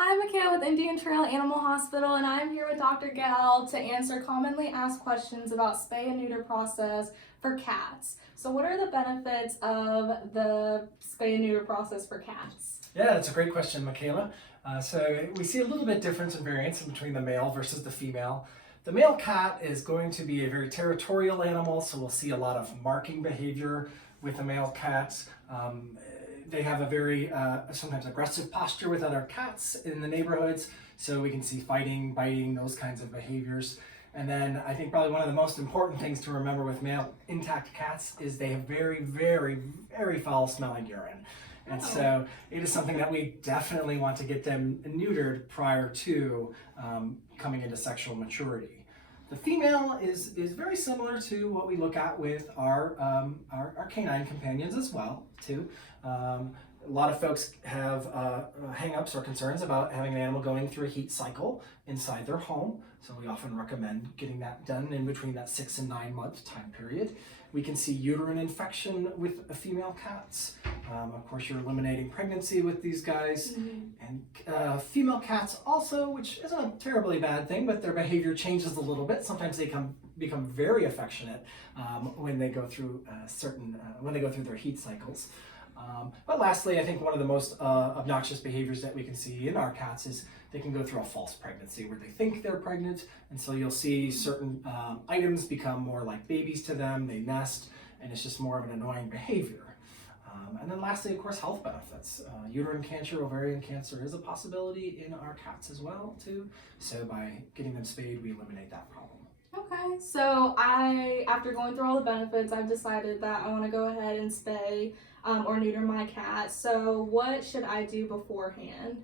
Hi, Micayla with Indian Trail Animal Hospital, and I'm here with Dr. Gawel to answer commonly asked questions about spay and neuter process for cats. So what are the benefits of the spay and neuter process for cats? Yeah, that's a great question, Micayla. So we see a little bit difference in variance between the male versus the female. The male cat is going to be a very territorial animal, so we'll see a lot of marking behavior with the male cats. They have a very sometimes aggressive posture with other cats in the neighborhoods, so we can see fighting, biting, those kinds of behaviors. And then I think probably one of the most important things to remember with male intact cats is they have very, very, very foul smelling urine. And so it is something that we definitely want to get them neutered prior to coming into sexual maturity. The female is very similar to what we look at with our canine companions as well, too. A lot of folks have hang-ups or concerns about having an animal going through a heat cycle inside their home. So we often recommend getting that done in between that 6 and 9 month time period. We can see uterine infection with female cats. Of course, you're eliminating pregnancy with these guys. And female cats also, which isn't a terribly bad thing, but their behavior changes a little bit. Sometimes they become very affectionate when they go through when they go through their heat cycles. But lastly, I think one of the most obnoxious behaviors that we can see in our cats is they can go through a false pregnancy where they think they're pregnant, and so you'll see certain items become more like babies to them, they nest, and it's just more of an annoying behavior. And then lastly, of course, health benefits. Uterine cancer, ovarian cancer is a possibility in our cats as well, too. So by getting them spayed, we eliminate that problem. Okay, so after going through all the benefits, I've decided that I want to go ahead and spay or neuter my cat. So what should I do beforehand?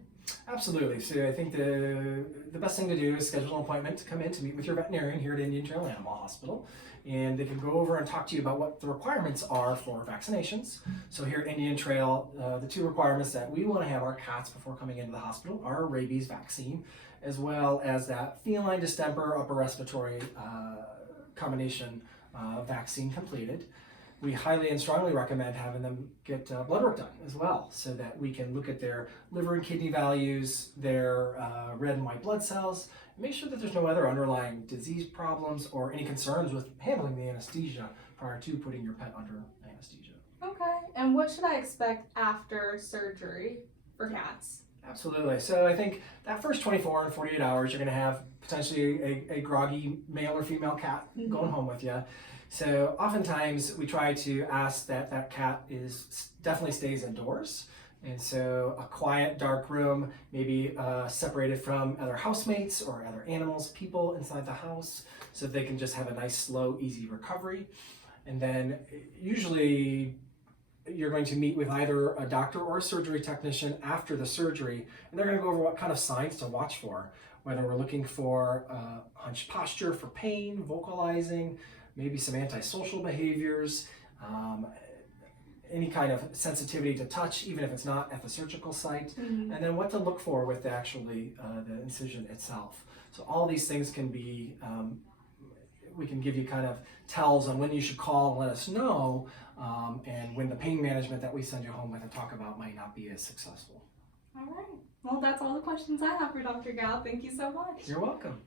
Absolutely. So I think the best thing to do is schedule an appointment to come in to meet with your veterinarian here at Indian Trail Animal Hospital. And they can go over and talk to you about what the requirements are for vaccinations. So here at Indian Trail, the two requirements that we want to have our cats before coming into the hospital are a rabies vaccine, as well as that feline distemper upper respiratory combination vaccine completed. We highly and strongly recommend having them get blood work done as well, so that we can look at their liver and kidney values, their red and white blood cells, and make sure that there's no other underlying disease problems or any concerns with handling the anesthesia prior to putting your pet under anesthesia. Okay, and what should I expect after surgery for cats? Absolutely. So I think that first 24 and 48 hours, you're going to have potentially a groggy male or female cat going home with you. So oftentimes we try to ask that cat definitely stays indoors. And so a quiet, dark room, maybe separated from other housemates or other animals, people inside the house, so that they can just have a nice, slow, easy recovery. And then usually you're going to meet with either a doctor or a surgery technician after the surgery, and they're going to go over what kind of signs to watch for, whether we're looking for hunched posture for pain, vocalizing, maybe some antisocial behaviors, any kind of sensitivity to touch, even if it's not at the surgical site, and then what to look for with the incision itself. So all these things can be, we can give you kind of tells on when you should call and let us know, and when the pain management that we send you home with and talk about might not be as successful. All right. Well, that's all the questions I have for Dr. Gawel. Thank you so much. You're welcome.